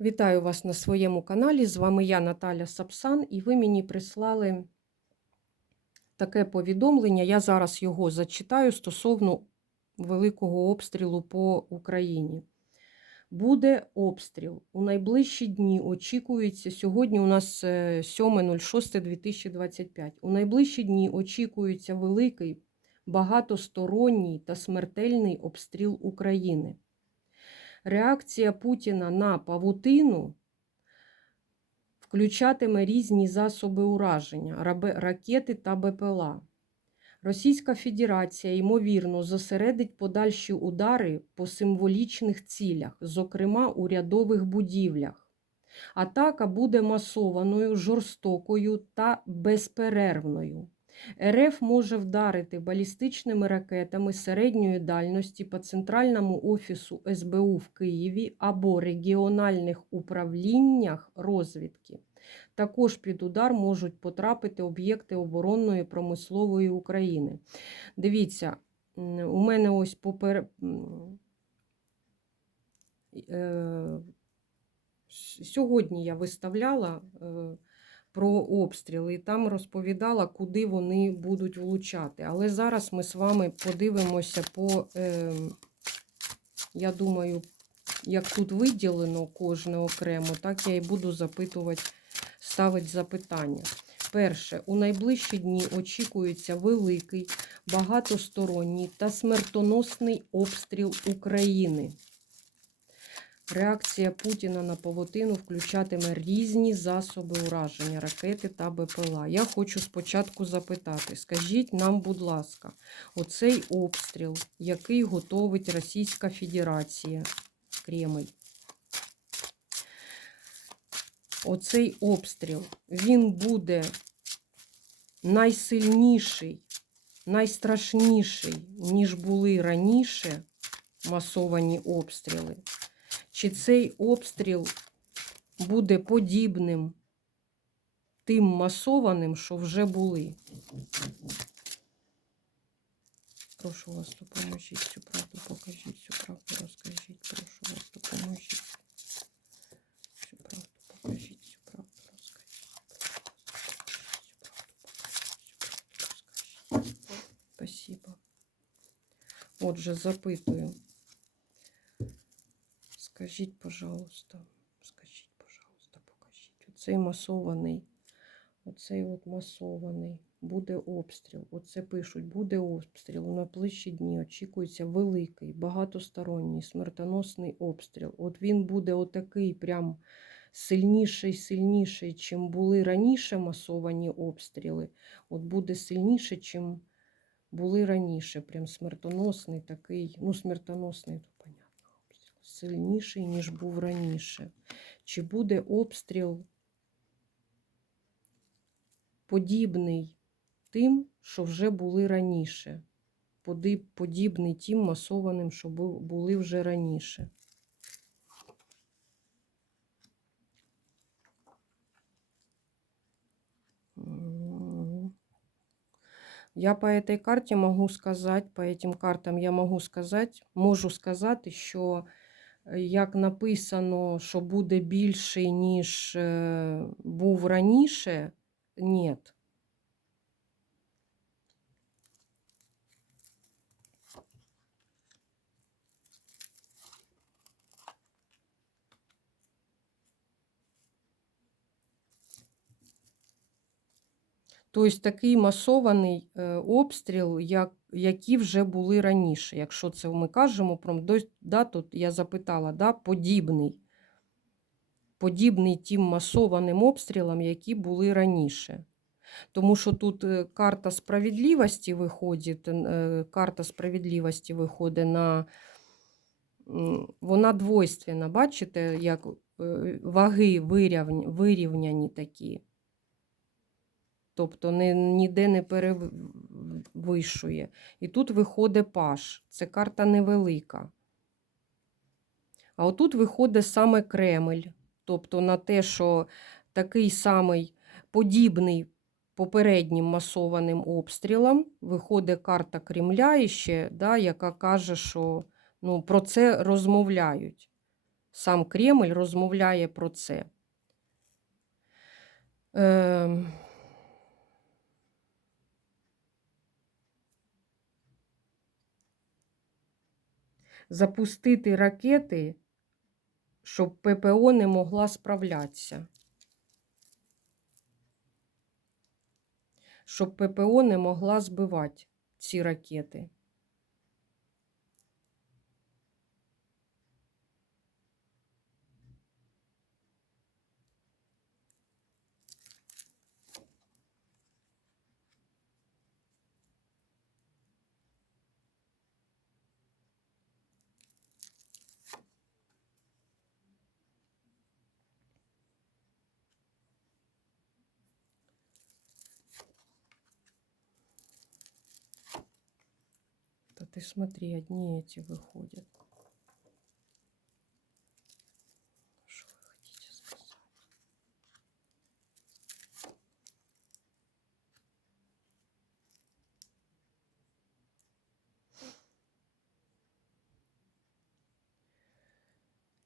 Вітаю вас на своєму каналі. З вами я, Наталя Сапсан, і ви мені прислали таке повідомлення. Я зараз його зачитаю стосовно великого обстрілу по Україні. Буде обстріл. У найближчі дні очікується, сьогодні у нас е, 7.06.2025. У найближчі дні очікується великий, багатосторонній та смертельний обстріл України. Реакція Путіна на павутину включатиме різні засоби ураження, ракети та БПЛА. Російська Федерація, ймовірно, зосередить подальші удари по символічних цілях, зокрема урядових будівлях. Атака буде масованою, жорстокою та безперервною. РФ може вдарити балістичними ракетами середньої дальності по центральному офісу СБУ в Києві або регіональних управліннях розвідки. Також під удар можуть потрапити об'єкти оборонної промислової України. Дивіться, у мене ось попер... е, Сьогодні я виставляла е, про обстріли і там розповідала, куди вони будуть влучати. Але зараз ми з вами подивимося по, е, я думаю, як тут виділено кожне окремо, так я і буду запитувати, ставити запитання. Перше, у найближчі дні очікується великий, багатосторонній та смертоносний обстріл України. Реакція Путіна на павутину включатиме різні засоби ураження, ракети та БПЛА. Я хочу спочатку запитати: скажіть нам, будь ласка, оцей обстріл, який готовить Російська Федерація, Кремль. Оцей обстріл, він буде найсильніший, найстрашніший, ніж були раніше масовані обстріли. Чи цей обстріл буде подібним тим масованим, що вже були? Прошу вас, допоможіть цю правду, покажіть цю правду, розкажіть. Прошу вас, допоможіть. Цю правду, покажіть, цю правду, розкажіть. Спасибо. Отже, запитую. Скажіть, пожалуйста, скажіть, пожалуйста, покажіть. Оцей масований, оцей от масований, буде обстріл. Оце пишуть, буде обстріл. У найближчі дні очікується великий, багатосторонній, смертоносний обстріл. От він буде отакий прям сильніший, сильніший, чим були раніше масовані обстріли. От буде сильніше, чим були раніше. Прям смертоносний такий, ну, смертоносний, то понятно сильніший, ніж був раніше. Чи буде обстріл подібний тим, що вже були раніше? Подібний тим масованим, що були вже раніше. Я по этой карте могу сказать, по этим картам я можу сказати, можу сказати, що як написано, що буде більший, ніж е, був раніше, ні. Тобто такий масований е, обстріл, як, які вже були раніше. Якщо це ми кажемо про да, тут я запитала, да, подібний. Подібний тим масованим обстрілам, які були раніше. Тому що тут е, карта справедливості виходить, е, карта справедливості виходить на вона двойственна. Бачите, як ваги вирівняні такі. Тобто не, ніде не перевищує. І тут виходить паш. Це карта невелика. А отут виходить саме Кремль. Тобто на те, що такий самий подібний попереднім масованим обстрілам виходить карта Кремля іще, да, яка каже, що ну, про це розмовляють. Сам Кремль розмовляє про це. Е, запустити ракети, щоб ППО не могла справлятися. Щоб ППО не могла збивати ці ракети. Ты смотри, одни эти выходят. Что вы хотите сказать?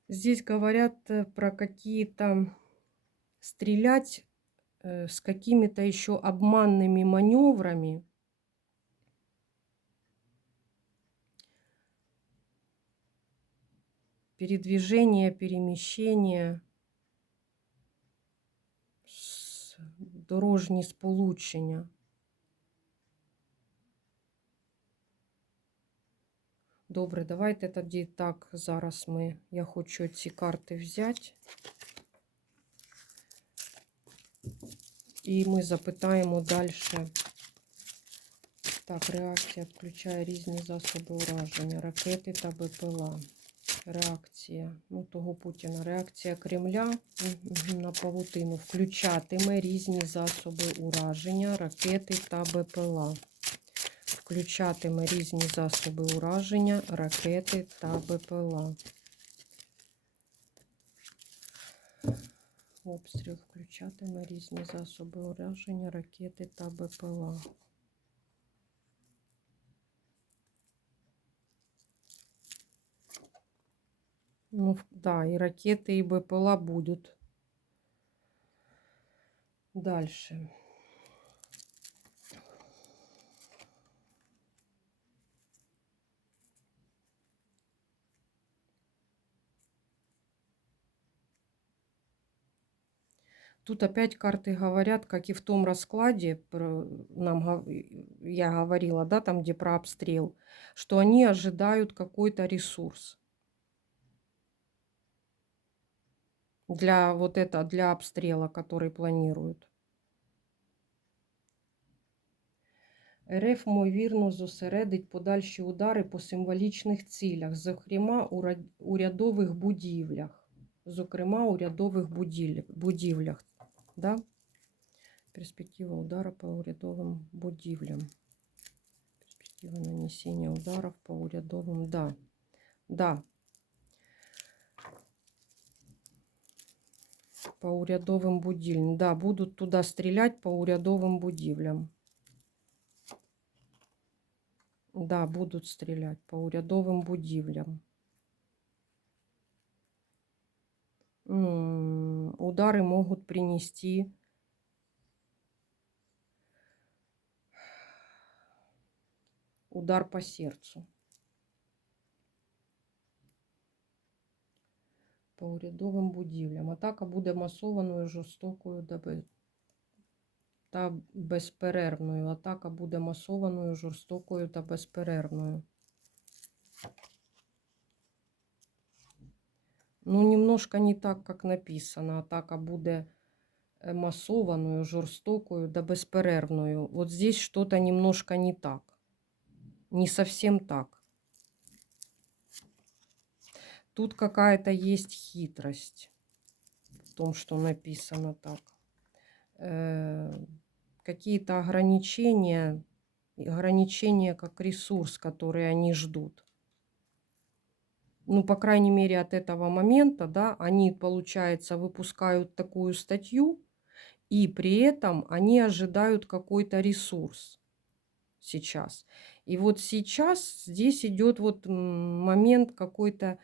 Здесь говорят э, про какие-то стрелять э, с какими-то еще обманными маневрами. передвижение, переміщення, с- дорожні сполучення. Добре, давайте тоді так. Зараз ми. Я хочу ці карти взяти. І ми запитаємо далі. Так, реакція включає різні засоби ураження, ракети та БПЛА. Реакція ну, того Путіна. Реакція Кремля на павутину включатиме різні засоби ураження, ракети та БПЛА. Включатиме різні засоби ураження, ракети та БПЛА. Обстріл включатиме різні засоби ураження, ракети та БПЛА. Ну, да, и ракеты, и БПЛА будут. Дальше. Тут опять карты говорят, как и в том раскладе, нам, я говорила, да, там, где про обстрел, что они ожидают какой-то ресурс. для вот это, для обстрела, который планируют. РФ, ймовірно, зосередить подальші удари по символічних цілях, зокрема ура- урядових будівлях. Зокрема, урядових будівлях. будівлях да? Перспектива удара по урядовим будівлям. Перспектива нанесення ударів по урядовим, да. Да, По урядовим будівлям. Да, будуть туди стріляти по урядовим будівлям. Да, будуть стріляти по урядовим будівлям. М, Удары могут принести удар по сердцу. По урядовим будівлям. Атака буде масованою, жорстокою та безперервною. Атака буде масованою, жорстокою та безперервною. Ну, немножко не так, как написано. Атака буде э, массованную, жорстокою да безперервною. Вот здесь что-то немножко не так. Не совсем так. Тут какая-то есть хитрость в том, что написано так. Э, Какие-то ограничения, ограничения как ресурс, который они ждут. Ну, по крайней мере, от этого момента, да, они, получается, выпускают такую статью, и при этом они ожидают какой-то ресурс сейчас. И вот сейчас здесь идет вот момент какой-то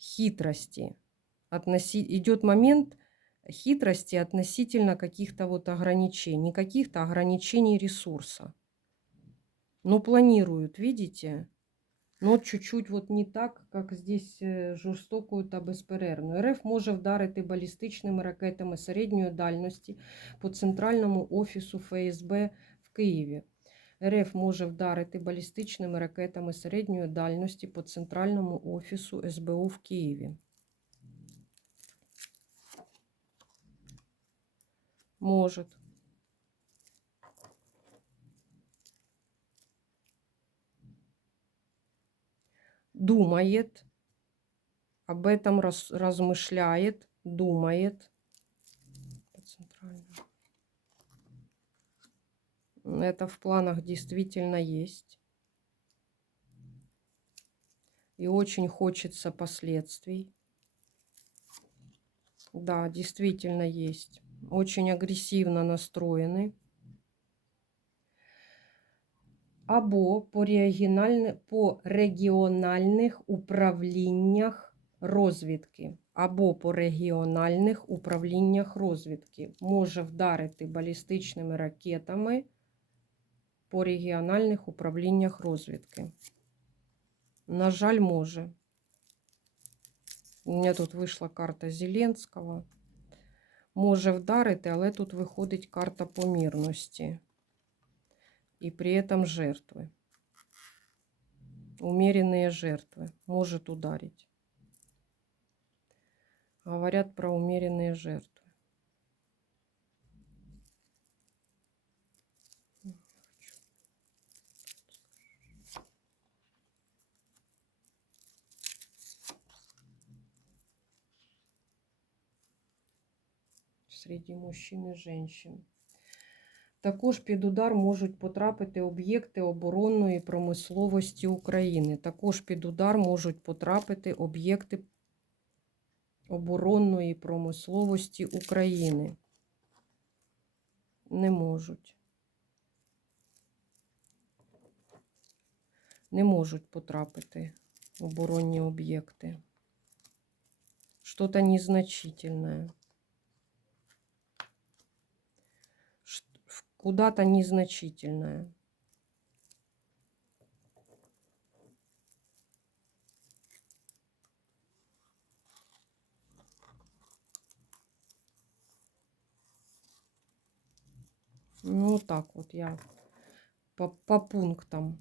хитрости. относи... идет момент хитрости относительно каких-то вот ограничений, не каких-то ограничений ресурса. Но планируют, видите? Но чуть-чуть вот не так, як здесь е, жорстокою та безперервною. РФ може вдарити балістичними ракетами середньої дальності по центральному офісу ФСБ в Києві. РФ може вдарити балістичними ракетами середньої дальності по центральному офісу СБУ в Києві. Может. Думает. Об этом раз, размышляет, думает. Это в планах действительно есть. И очень хочется последствий. Да, действительно есть. Очень агрессивно настроены. Або по, регіональне- по регіональних управліннях розвідки. Або по регіональних управліннях розвідки. Може вдарити балістичними ракетами по регіональних управліннях розвідки. На жаль, може. У мене тут вийшла карта Зеленського. Може вдарити, але тут виходить карта помірності. І при этом жертви. Умеренные жертвы. Может ударить. Говорят про умеренные жертвы. Среди мужчин і женщин. Також під удар можуть потрапити об'єкти оборонної промисловості України. Також під удар можуть потрапити об'єкти оборонної промисловості України. Не можуть. Не можуть потрапити оборонні об'єкти. Что-то незначительное. Куда-то незначительное. Ну, вот так вот я по, по пунктам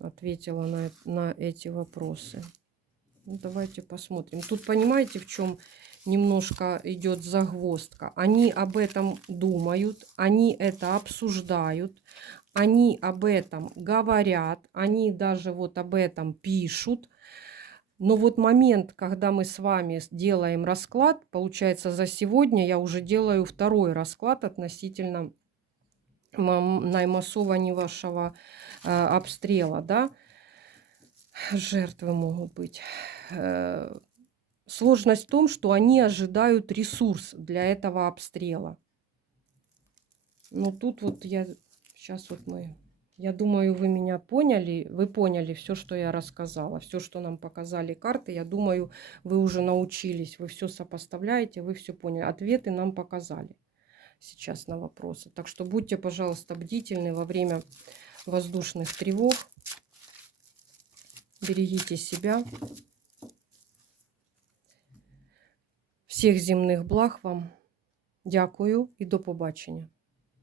ответила на, на эти вопросы. Ну, давайте посмотрим. Тут понимаете, в чем немножко идет загвоздка? Они об этом думают, они это обсуждают, они об этом говорят, они даже вот об этом пишут. Но вот момент, когда мы с вами делаем расклад, получается, за сегодня я уже делаю второй расклад относительно наймассования вашего э, обстрела, да, жертвы могут быть. Э, Сложность в том, что они ожидают ресурс для этого обстрела. Ну тут вот я, сейчас вот мы, я думаю, вы меня поняли, вы поняли все, что я рассказала, все, что нам показали карты, я думаю, вы уже научились, вы все сопоставляете, вы все поняли. Ответы нам показали сейчас на вопросы. Так что будьте, пожалуйста, бдительны во время воздушных тревог. Берегите себя. Всіх земних благ вам. Дякую і до побачення.